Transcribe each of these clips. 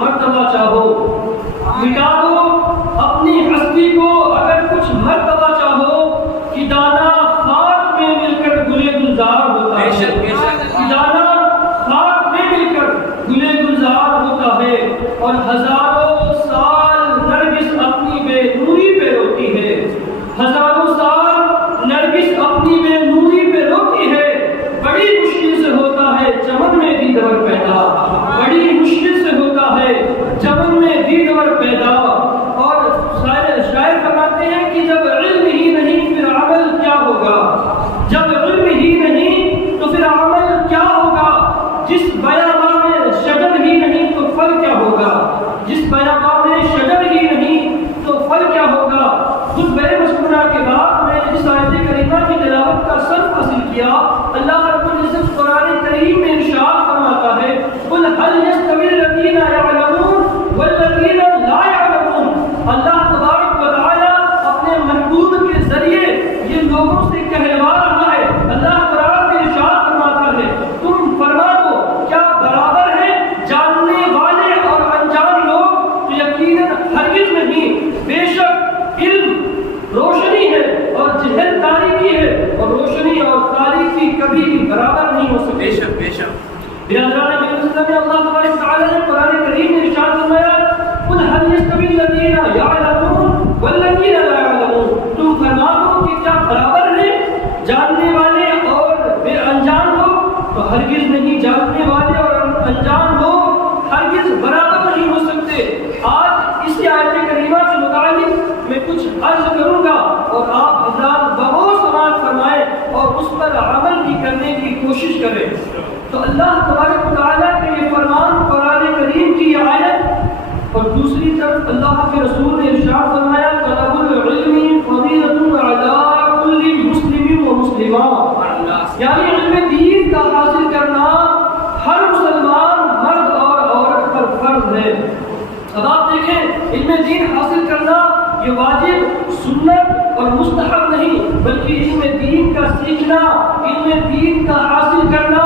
مرتبہ چاہو، مٹا دو اپنی ہستی کو اگر کچھ مرتبہ چاہو، کہ دانا خاک میں مل کر گلے گلزار ہوتا ہے، کہ دانا خاک میں مل کر گلے گلزار ہوتا ہے، اور ہزاروں سال نرگس اپنی بے نوری پہ روتی ہے، ہزاروں سال نرگس اپنی بے نوری پہ روتی ہے، بڑی مشکل سے ہوتا ہے چمن میں دیدور پیدا، بڑی مشکل سے ہوتا ہے چمن میں دیدور پیدا۔ اور شاعر فرماتے ہیں کہ جب علم ہی نہیں پھر عمل کیا ہوگا، جب علم ہی نہیں تو پھر عمل کیا ہوگا، جس بیاباں میں شجر ہی نہیں تو پھل کیا ہوگا، جس بیاباں میں شجر ہی نہیں تو پھل کیا ہوگا۔ خطبہ مسکونہ کے بعد میں اس آیت کریمہ کی تلاوت کا سبق حاصل کیا۔ اللہ رب العزت قرآن کریم میں ارشاد فرماتا ہے قل هل يستوي الذين يعلمون والذين لا يعلمون۔ اللہ تبارک و تعالی اپنے محبوب کے ذریعے یہ لوگوں سے کہلوا رہا ہے۔ اللہ قرآن میں ارشاد فرماتا ہے تم فرما دو کیا برابر ہیں جاننے والے اور انجان لوگ؟ تو یقیناً ہرگز نہیں، بے شک علم روشنی ہے اور جہل تاریکی ہے، اور روشنی اور تاریکی کبھی بھی برابر نہیں ہو سکتے۔ بے شک بے شک۔ برادران میں اللہ تبارک و تعالی نے قرآن کریم میں ارشاد فرمایا قل هل يستوي الذين يعلمون والذين لا يعلمون۔ تم فرما دو کہ کیا برابر ہیں جاننے والے اور بے انجان لوگ؟ تو ہرگز نہیں، جاننے والے اور انجان لوگ ہرگز برابر نہیں ہو سکتے۔ آج اسی آیت کریمہ سے متعلق میں کچھ عرض کروں گا اور آپ حضرات بغور سماعت فرمائیں اور اس پر عمل بھی کرنے کی کوشش کریں۔ تو اللہ تبارک و تعالیٰ کے یہ فرمان قرآن کریم کی یہ آیت، اور دوسری طرف اللہ کے رسول نے ارشاد فرمایا طلب العلم فضیلۃ علی کل مسلم و مسلمہ، یعنی علم دین کا حاصل کرنا ہر مسلمان مرد اور عورت پر فرض ہے۔ اب آپ دیکھیں علم دین حاصل کرنا یہ واجب، سنت اور مستحب نہیں، بلکہ علم دین کا سیکھنا، علم دین کا حاصل کرنا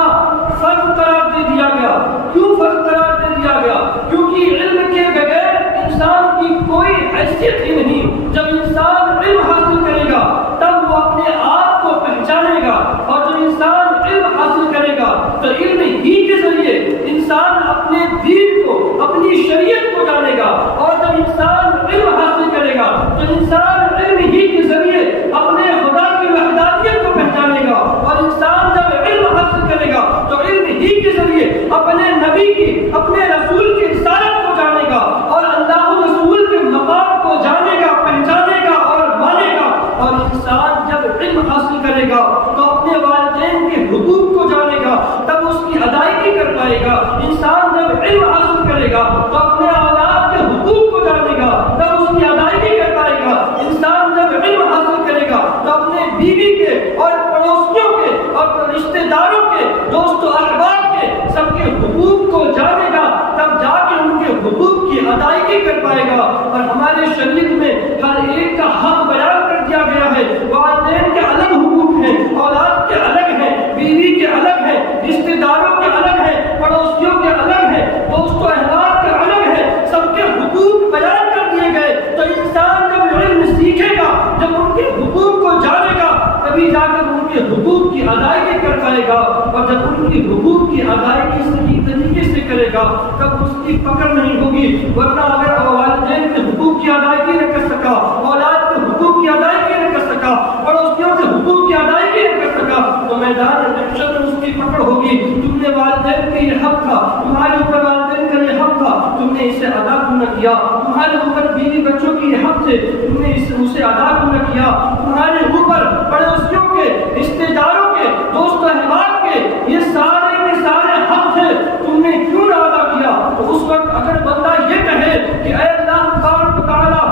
فرض قرار دے دیا گیا۔ کیوں فرض قرار دے دیا گیا؟ کیونکہ علم کے بغیر انسان کی کوئی حیثیت ہی نہیں۔ جب انسان علم حاصل کرے گا تب وہ اپنے آپ کو پہچانے گا، اور جب انسان علم حاصل کرے گا تو علم ہی کے ذریعے انسان اپنے دین کو، اپنی شریعت کو جانے گا، اور جب انسان علم حاصل کرے گا تو انسان علم ہی کے ذریعے اپنے خدا کی وحدانیت کو پہچانے گا، اور انسان جب علم حاصل کرے گا تو علم ہی کے ذریعے اپنے نبی کی، اپنے رسول کی رسالت کو جانے گا، اور اللہ رسول کے مقام کو جانے گا، پہچانے گا اور مانے گا۔ اور انسان جب علم حاصل کرے گا تو اپنے والدین کے حقوق کو جانے گا، تب اس کی ادائیگی کر پائے گا۔ انسان جب علم حاصل کرے گا تو اپنے اولاد کے حقوق کو جانے گا، تب اس کی ادائیگی کر پائے گا۔ انسان جب علم حاصل کرے گا تو اپنے بیوی کے اور پڑوسیوں کے اور رشتہ داروں کے، دوست و احباب کے، سب کے حقوق کو جانے گا، تب جا کے ان کے حقوق کی ادائیگی کر پائے گا۔ اور ہمارے شریعت میں ہر ایک کا حق بیان کر دیا گیا ہے۔ والدین کے الگ حقوق ہیں، اولاد کے الگ ہیں، بیوی کے الگ ہیں، رشتہ داروں کے الگ ہیں، پڑوسیوں کے الگ ہیں، دوست و احباب کے الگ ہیں، سب کے حقوق بیان کر دیے گئے۔ تو انسان جب علم سیکھے گا، جب ان کے حقوق کو جانے گا، تبھی جا کر ان کے حقوق کی ادائیگی کر پائے گا، اور جب ان کی حقوق کی ادائیگی صحیح طریقے سے کرے گا تب اس کی پکڑ نہیں ہوگی۔ ورنہ اگر والدین کے حقوق کی ادائیگی نہ کر سکا، اولاد کے حقوق کی ادائیگی نہ کر سکا، پڑوسیوں کے حقوق کی ادائیگی نہ کر سکا، تو میدان محشر میں اس کی پکڑ ہوگی۔ تم نے والدین کا یہ حق تھا، تمہارے اوپر والدین کا یہ حق تھا، تم نے اسے ادا کیوں نہ کیا؟ تمہارے اوپر بیوی بچوں کی یہ حق تھے، تم نے اسے ادا کیوں نہ کیا؟ تمہارے اوپر پڑوسیوں کے، رشتہ داروں کے، دوست و احباب کے یہ سارے کے سارے حق تھے، تم نے کیوں نہ ادا کیا؟ تو اس وقت اگر بندہ یہ کہے کہ اے اللہ تبارک و تعالیٰ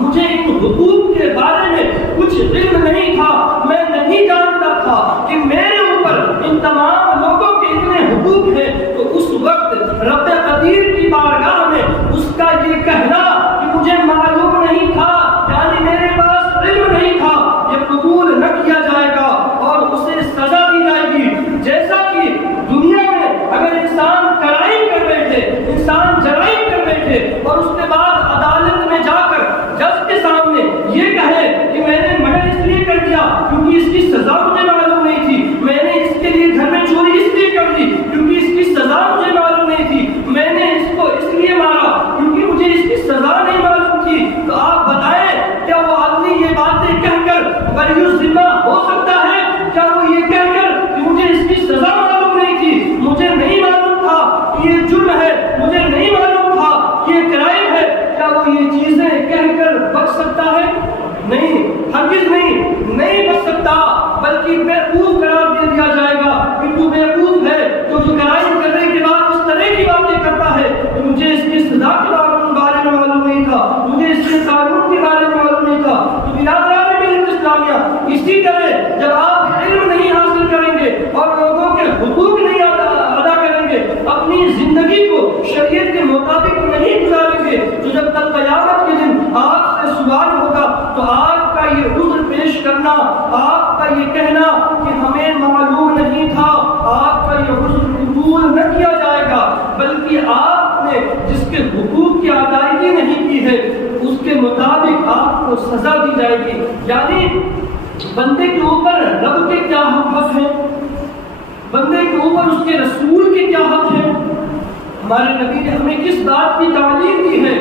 مجھے ان حقوق کے بارے میں کچھ علم نہیں تھا، میں نہیں جانتا تھا کہ میرے اوپر ان تمام لوگوں کے اتنے حقوق ہیں، تو اس وقت رب قدیر کی بارگاہ میں اس کا یہ کہنا کہ مجھے معلوم نہیں تھا، یعنی میرے پاس علم نہیں تھا، یہ قبول نہ کیا جائے گا اور اسے سزا دی جائے گی، جیسا کہ تھے اور اس کے بعد عدالت میں جا کر جج کے سامنے یہ کہے کہ میں نے مرڈر اس لیے کر دیا کیونکہ اس کی سزا مجھے معلوم نہیں تھی، میں نے اس کے لیے گھر میں چوری اس لیے کر دی کیونکہ اس کی سزا مجھے معلوم نہیں تھی، میں نے اس کو اس لیے مارا کیونکہ مجھے اس کی سزا نہیں معلوم تھی، تو آپ بتائیں کیا وہ آدمی یہ باتیں کہہ کر بری الذمہ ہو سکتا ہے؟ کیا وہ یہ کہہ کر کہ مجھے اس کی سزا معلوم نہیں تھی، مجھے نہیں معلوم تھا کہ یہ جرم ہے، مجھے نہیں معلوم تھا کہ یہ کرائم ہے، کیا وہ یہ چیزیں کہہ کر بچ سکتا ہے؟ نہیں، ہرگز نہیں بچ سکتا، بلکہ بیوقوف قرار دے دیا جائے گا کہ تو بیوقوف ہے، تو جو کرائم کرنے کے بعد اس طرح کی باتیں کرتا ہے کہ مجھے اس کی سزا کے بارے میں معلوم نہیں تھا، مجھے اس کے قانون کے بارے میں معلوم نہیں تھا۔ تو برادران ملت اسلامیہ، اسی طرح جب آپ علم نہیں حاصل کریں گے اور لوگوں کے حقوق نہیں ادا کریں گے، اپنی زندگی کو شریعت کے مطابق نہیں گزاریں گے، تو جب تک قیامت کے دن آپ سے سوال ہوگا تو آپ کا یہ عذر پیش کرنا، آپ کا یہ کہنا کہ ہمیں معلوم نہیں تھا، آپ کا یہ عذر قبول نہ کیا جائے گا، بلکہ آپ نے جس کے حقوق کی ادائیگی نہیں کی ہے اس کے مطابق آپ کو سزا دی جائے گی۔ یعنی بندے کے اوپر رب کے کیا حق ہیں، بندے کے اوپر اس کے رسول کے کیا حق ہیں، ہمارے نبی نے ہمیں کس بات کی تعلیم دی ہے،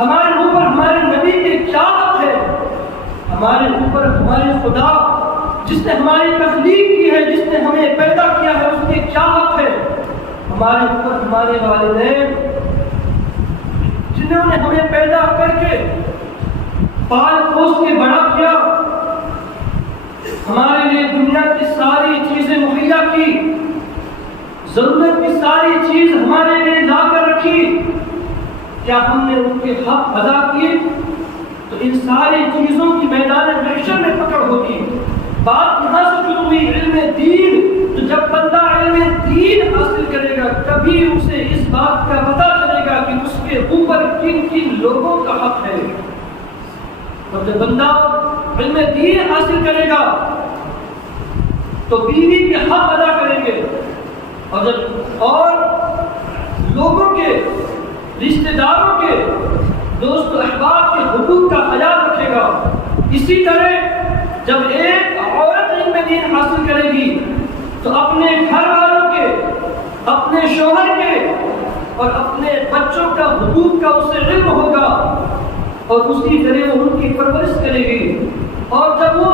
ہمارے اوپر ہمارے نبی کے کیا حق ہے، ہمارے اوپر ہمارے خدا جس نے ہماری تخلیق کی ہے، جس نے ہمیں پیدا کیا ہے، اس کے کیا حق ہے، ہمارے اوپر ہمارے والدین جنہوں نے ہمیں پیدا کر کے پال پوس کے بڑا کیا، ہمارے لیے دنیا کی ساری چیزیں مہیا کی، ضرورت کی ساری چیز ہمارے لیے لا کر رکھی، کیا ہم نے ان کے حق ادا کیے؟ تو ان ساری چیزوں کی میدان محشر میں پکڑ ہوگی۔ بات یہاں سے شروع ہوئی علم دین، تو جب بندہ علم دین حاصل کرے گا تبھی اسے اس بات کا پتہ چلے گا کہ اس کے اوپر کن کن لوگوں کا حق ہے۔ اور جب بندہ علم دین حاصل کرے گا تو بیوی کے حق ادا کریں گے، اور لوگوں کے، رشتہ داروں کے، دوست و احباب کے حقوق کا خیال رکھے گا۔ اسی طرح جب ایک عورت علم دین حاصل کرے گی تو اپنے گھر والوں کے، اپنے شوہر کے اور اپنے بچوں کا حقوق کا اسے علم ہوگا، اور اسی طرح وہ ان کی پرورش کرے گی۔ اور جب وہ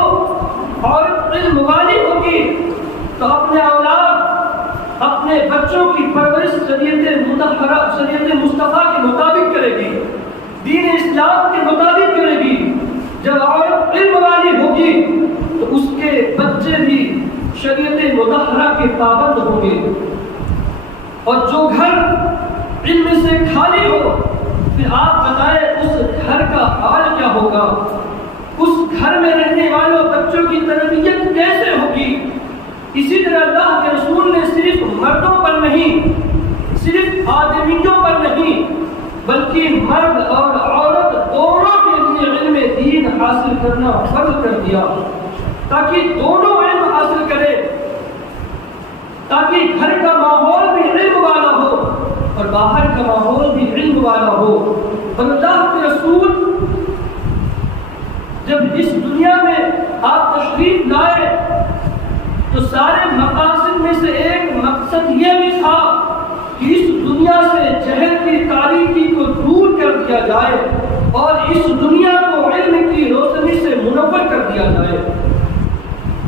عورت علم والی ہوگی تو اپنے اولاد، اپنے بچوں کی پرورش شریعت مطہرہ، شریعت مصطفیٰ کے مطابق کرے گی، دین اسلام کے مطابق کرے گی۔ جب عورت علم والی ہوگی تو اس کے بچے بھی شریعت مطہرہ کے پابند ہوں گے، اور جو گھر علم سے خالی ہو، پھر آپ بتائیں اس گھر کا حال کیا ہوگا، اس گھر میں رہنے والوں بچوں کی تربیت کیسے ہوگی۔ اسی طرح اللہ کے رسول نے صرف مردوں پر نہیں، صرف آدمیوں پر نہیں، بلکہ مرد اور عورت دونوں کے لیے علم دین حاصل کرنا فرض کر دیا، تاکہ دونوں علم حاصل کرے، تاکہ گھر کا ماحول بھی علم والا ہو اور باہر کا ماحول بھی علم والا ہو۔ اللہ کے رسول جب اس دنیا میں آپ تشریف لائے تو سارے مقاصد میں سے ایک مقصد یہ بھی تھا کہ اس دنیا سے جہل کی تاریکی کو دور کر دیا جائے اور اس دنیا کو علم کی روشنی سے منور کر دیا جائے۔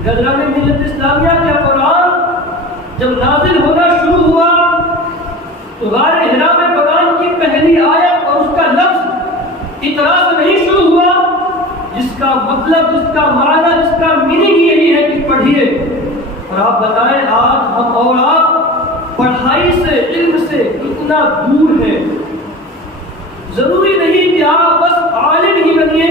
برادران ملت اسلامیہ کا قرآن جب نازل ہونا شروع ہوا تو غار حرا میں قرآن کی پہلی آیت اور اس کا لفظ اقرا سے نہیں شروع ہوا، جس کا مطلب، جس کا معنی، جس کا میننگ یہی ہے کہ پڑھیے۔ اور آپ بتائیں آج ہم اور آپ پڑھائی سے، علم سے کتنا دور ہے۔ ضروری نہیں کہ آپ بس عالم ہی بنیے،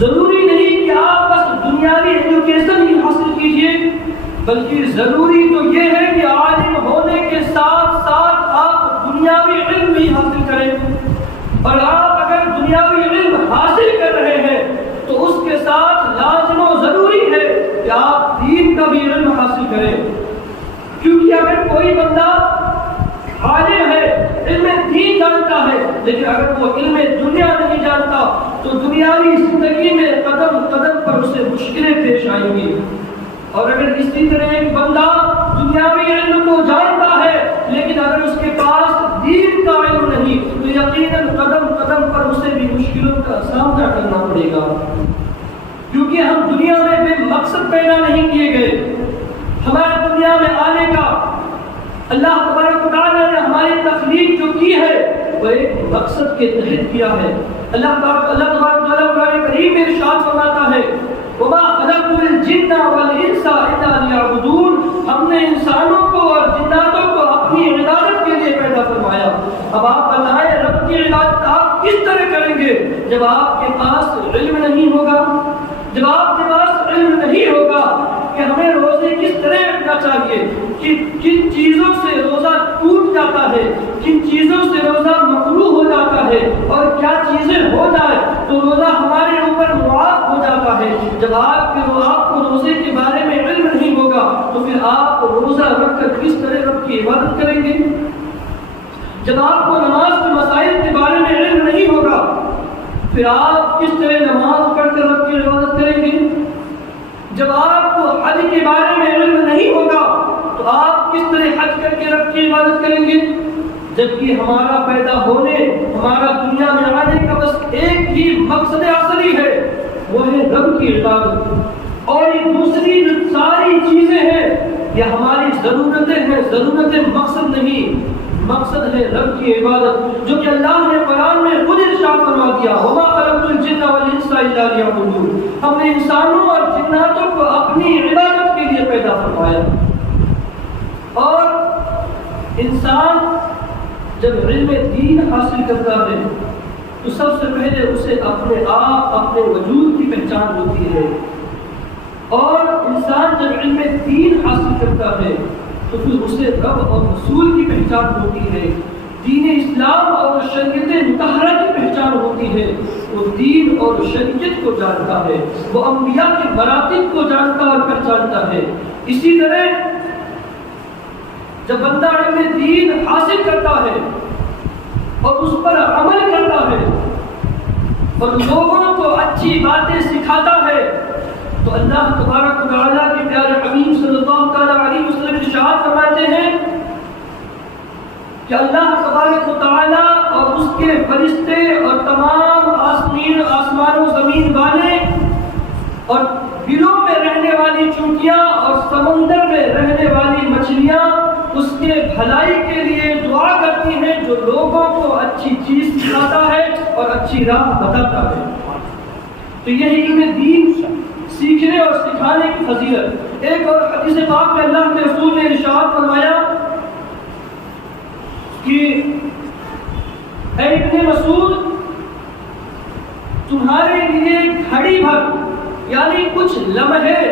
ضروری نہیں کہ آپ بس دنیاوی ایجوکیشن ہی حاصل کیجیے، بلکہ ضروری تو یہ ہے کہ عالم ہونے کے ساتھ ساتھ آپ دنیاوی علم بھی حاصل کریں، اور آپ اگر دنیاوی علم حاصل کر رہے ہیں تو اس کے ساتھ لازم و ضروری ہے کہ آپ دین کا بھی علم حاصل کریں، کیونکہ اگر کوئی بندہ عالم ہے، علم دین جانتا ہے، لیکن اگر وہ علم دنیا نہیں جانتا تو دنیاوی زندگی میں قدم قدم پر اسے مشکلیں پیش آئیں گی۔ اور اگر اسی طرح ایک بندہ دنیاوی علم کو جانتا ہے لیکن اگر اس کے پاس دین کا علم نہیں تو یقیناً قدم قدم پر اسے بھی مشکلوں کا سامنا کرنا پڑے گا، کیونکہ ہم دنیا میں بے مقصد پیدا نہیں کیے گئے۔ ہمارے دنیا میں آنے کا اللہ تبارک و تعالیٰ نے ہماری تخلیق جو کی ہے وہ ایک مقصد کے تحت کیا ہے۔ اللہ تبارک و تعالیٰ قرآن کریم میں ارشاد فرماتا ہے وَمَا خَلَقْتُ الْجِنَّ وَالْإِنسَ إِلَّا لِيَعْبُدُونَ، ہم نے انسانوں کو اور جناتوں کو اپنی عبادت کے لیے پیدا فرمایا۔ اب آپ بتائیں رب کی عبادت آپ کس طرح کریں گے جب آپ کے پاس علم نہیں ہوگا، جب آپ کے پاس علم نہیں ہوگا کہ ہمیں روزے کس طرح رکھنا چاہیے، کن چیزوں سے روزہ ٹوٹ جاتا ہے، کن چیزوں سے روزہ مکروہ ہو جاتا ہے، اور کیا چیزیں ہو جائے تو روزہ ہمارے اوپر معاف ہو جاتا ہے۔ جب آپ کو روزے کے بارے میں علم نہیں ہوگا تو پھر آپ روزہ رکھ کر کس طرح رب کی عبادت کریں گے؟ جب آپ کو نماز کے مسائل کے بارے میں علم نہیں ہوگا پھر آپ کس طرح نماز پڑھ کر رب کی عبادت کریں گے؟ جب آپ کو حج کے بارے میں علم نہیں ہوگا تو آپ کس طرح حج کر کے رب کی عبادت کریں گے؟ جبکہ ہمارا پیدا ہونے، ہمارا دنیا میں آنے کا بس ایک ہی مقصد اصلی ہے، وہ ہے رب کی عبادت، اور یہ دوسری جو ساری چیزیں ہیں یہ ہماری ضرورتیں ہیں، ضرورتیں مقصد نہیں، مقصد ہے رب کی عبادت، جو کہ اللہ نے قرآن میں خود ارشاد فرما دیا وَمَا خَلَقْتُ الْجِنَّ وَالْإِنسَ إِلَّا لِيَعْبُدُونَ، ہم نے انسانوں اور جناتوں کو اپنی عبادت کے لیے پیدا فرمایا۔ اور انسان جب علم دین حاصل کرتا ہے تو سب سے پہلے اسے اپنے آپ، اپنے وجود کی پہچان ہوتی ہے، اور انسان جب علم دین حاصل کرتا ہے تو پھر اسے رب اور رسول کی پہچان ہوتی ہے، دین اسلام اور شریعت مطہرہ کی پہچان ہوتی ہے، وہ دین اور شریعت کو جانتا ہے، وہ انبیاء کے مراتب کو جانتا اور پہچانتا ہے۔ اسی طرح جب بندہ علم دین حاصل کرتا ہے اور اس پر عمل کرتا ہے اور لوگوں کو اچھی باتیں سکھاتا ہے تو اللہ تبارک و تعالیٰ کے پیارے حبیب صلی اللہ تعالیٰ علیہ وسلم ارشاد فرماتے ہیں کہ اللہ تبارک و تعالیٰ اور اس کے فرشتے اور تمام آسمان و زمین والے اور دلوں میں رہنے والی چونٹیاں اور سمندر میں رہنے والی مچھلیاں اس کے بھلائی کے لیے دعا کرتی ہیں جو لوگوں کو اچھی چیز سکھاتا ہے اور اچھی راہ بتاتا ہے۔ تو یہی علم دین سیکھنے اور سکھانے کی فضیلت۔ ایک اور حدیث پاک میں اللہ کے رسول نے ارشاد فرمایا کہ اے ابن مسعود، تمہارے لیے گھڑی بھر یعنی کچھ لمحے،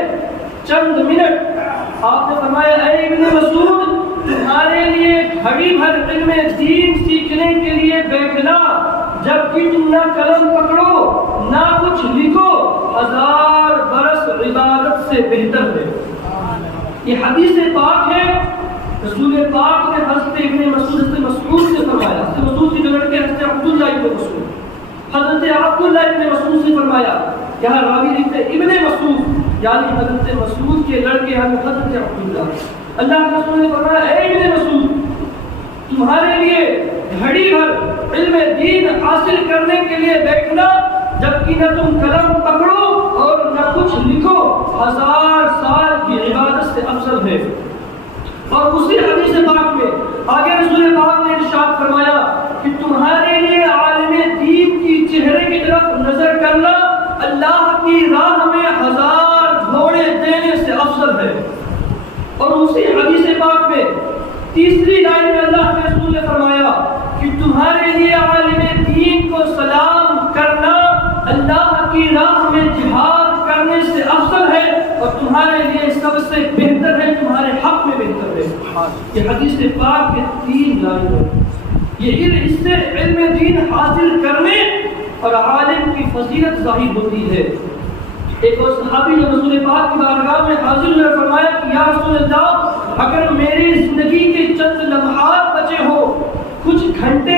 چند منٹ، آپ نے فرمایا اے ابن مسعود تمہارے لیے گھڑی بھر علم دین سیکھنے کے لیے بیٹھنا جبکہ تم نہ قلم پکڑو نہ کچھ لکھو 1000 برس عبادت سے بہتر ہے۔ یہ حدیث پاک ہے، رسول پاک نے حضرت ابن مسعود سے فرمایا، حضرت مسعود کی جو لڑکے حضرت عبداللہ ابن مسعود، حضرت عبداللہ ابن مسعود سے فرمایا، یہاں راوی لکھتے ابن مسعود یعنی حضرت مسعود کے لڑکے یعنی حضرت عبداللہ۔ اللہ کے رسول نے فرمایا اے ابن مسعود تمہارے لیے گھڑی بھر علم دین حاصل کرنے کے لیے بیٹھنا جبکہ نہ تم قلم پکڑو اور نہ کچھ لکھو 1000 سال کی عبادت سے افضل ہے۔ اور اسی حدیث پاک میں آگے رسول پاک نے ارشاد فرمایا کہ تمہارے لیے عالم دین کی چہرے کی طرف نظر کرنا اللہ کی راہ میں 1000 گھوڑے دینے سے افضل ہے۔ اور اسی حدیث پاک میں تیسری لائن میں اللہ کے رسول نے فرمایا کہ تمہارے لیے عالم دین کو سلام کرنا اللہ کی راہ میں جہاد کرنے سے افضل ہے، اور تمہارے لیے سب سے بہتر ہے، تمہارے حق میں بہتر ہے۔ یہ حدیث پاک کے 3 لائن ہیں۔ اس سے علم دین حاصل کرنے اور عالم کی فضیلت ظاہر ہوتی ہے۔ ایک اور صحابی جو رسول پاک کی بارگاہ میں حاضر ہوئے فرمایا کہ یا رسول اللہ اگر میری زندگی کے چند لمحات بچے ہو، کچھ گھنٹے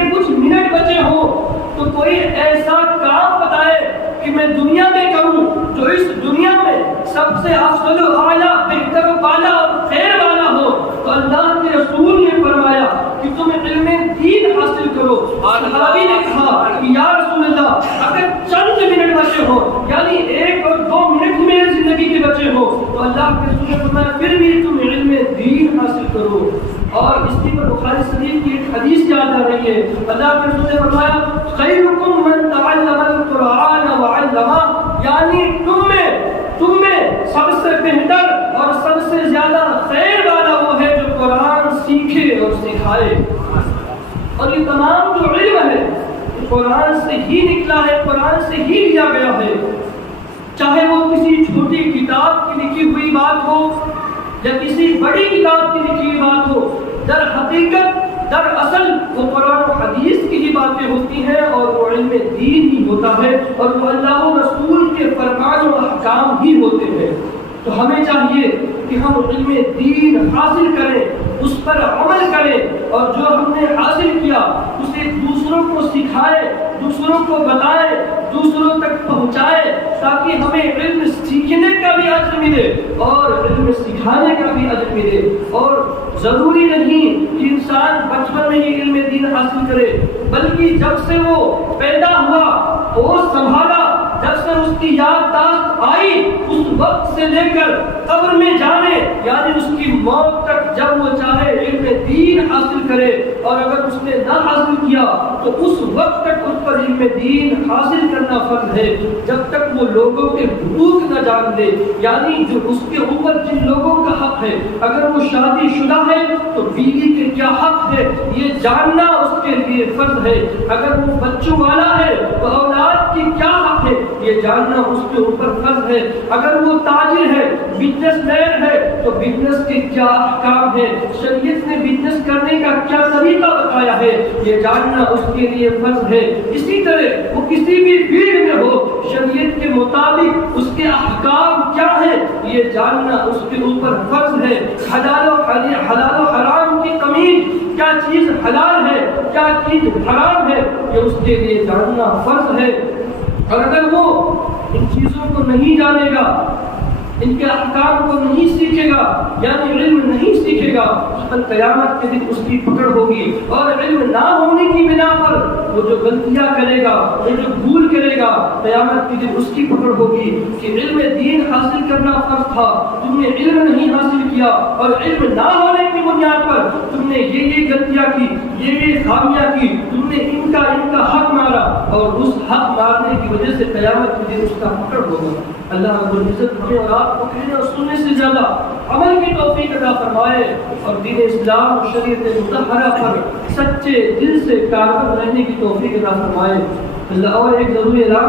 کوئی ایسا کام بتائے کہ میں دنیا میں کروں جو اس دنیا میں سب سے افضل و اعلیٰ بہتر و بالا اور خیر والا ہو، تو اللہ کے رسول نے فرمایا کہ تم علم دین حاصل کرو۔ صحابی نے کہا کہ یا رسول اللہ اگر چند منٹ بچے ہو، یعنی 1 اور 2 منٹ میری زندگی کے بچے ہو، تو اللہ کے رسول نے فرمایا پھر بھی تم علم دین حاصل کرو۔ اور اسی پر بخاری شریف کی ایک حدیث یاد آ رہی ہے، اللہ کے رسول نے فرمایا خیرکم من تعلم القرآن وعلمہ، یعنی تم میں سب سے بہتر اور سب سے زیادہ خیر والا وہ ہے جو قرآن سیکھے اور سکھائے۔ اور یہ تمام جو علم ہے قرآن سے ہی نکلا ہے، قرآن سے ہی لیا گیا ہے، چاہے وہ کسی چھوٹی کتاب کی لکھی ہوئی بات ہو یا کسی بڑی کتاب کی لکھی ہوئی بات ہو، در حقیقت در اصل وہ قرآن و حدیث کی ہی باتیں ہوتی ہیں اور وہ علم دین ہی ہوتا ہے اور وہ اللہ و رسول کے فرمان و احکام ہی ہوتے ہیں۔ تو ہمیں چاہیے کہ ہم علم دین حاصل کریں، اس پر عمل کریں اور جو ہم نے حاصل کیا اسے دوسروں کو سکھائیں، دوسروں کو بتائیں، دوسروں تک پہنچائیں، تاکہ ہمیں علم سیکھنے کا بھی اجر ملے اور علم سکھانے کا بھی اجر ملے۔ اور ضروری نہیں کہ انسان بچپن میں ہی علم دین حاصل کرے، بلکہ جب سے وہ پیدا ہوا، ہوش سنبھالا، جب سے اس کی یادداشت آئی، اس وقت سے لے کر قبر میں جانے یعنی اس کی موت تک جب وہ چاہے علم دین حاصل کرے، اور اگر اس نے نہ حاصل کیا تو اس وقت تک اس پر علم دین حاصل کرنا فرض ہے، جب تک وہ لوگوں کے حقوق نہ جان لے، یعنی جو اس کے اوپر جن لوگوں کا حق ہے، اگر وہ شادی شدہ ہے تو بیوی کے کیا حق ہے یہ جاننا اس کے لیے فرض ہے، اگر وہ بچوں والا ہے تو اولاد کی کیا حق ہے یہ جاننا اس کے اوپر فرض ہے، اگر وہ تاجر ہے، بزنس مین ہے تو بزنس کے کیا احکام ہے، شریعت نے بزنس کرنے کا کیا طریقہ بتایا ہے یہ جاننا اس کے لیے فرض ہے۔ اسی طرح وہ کسی بھی فیلڈ میں ہو، شریعت کے مطابق اس کے احکام کیا ہے یہ جاننا اس کے اوپر فرض ہے۔ حلال و حرام کی تمیز، کیا چیز حلال ہے کیا چیز حرام ہے یہ اس کے لیے جاننا فرض ہے۔ اور اگر وہ ان چیزوں کو نہیں جانے گا، ان کے احکام کو نہیں سیکھے گا، یعنی علم نہیں سیکھے گا، اس پر قیامت کے دن اس کی پکڑ ہوگی، اور علم نہ ہونے کی بنا پر وہ جو غلطیاں کرے گا، وہ جو بھول کرے گا، قیامت کے دن اس کی پکڑ ہوگی کہ علم دین حاصل کرنا فرض تھا، تم نے علم نہیں حاصل کیا، اور علم نہ ہونے کی بنیاد پر تم نے یہ غلطیاں کی، یہ خامیاں کی، تم نے ان کا حق مارا، اور اس حق مارنے کی وجہ سے قیامت کے دن اس کا پکڑ ہوگا۔ اللہ رب العزت ہمیں اور آپ کو کہنے اور سننے سے زیادہ عمل کی توفیق عطا فرمائے، اور دین اسلام اور شریعت مطہرہ پر سچے دل سے کارگر رہنے کی توفیق عطا فرمائے۔ اللہ اور ایک ضروری اعلان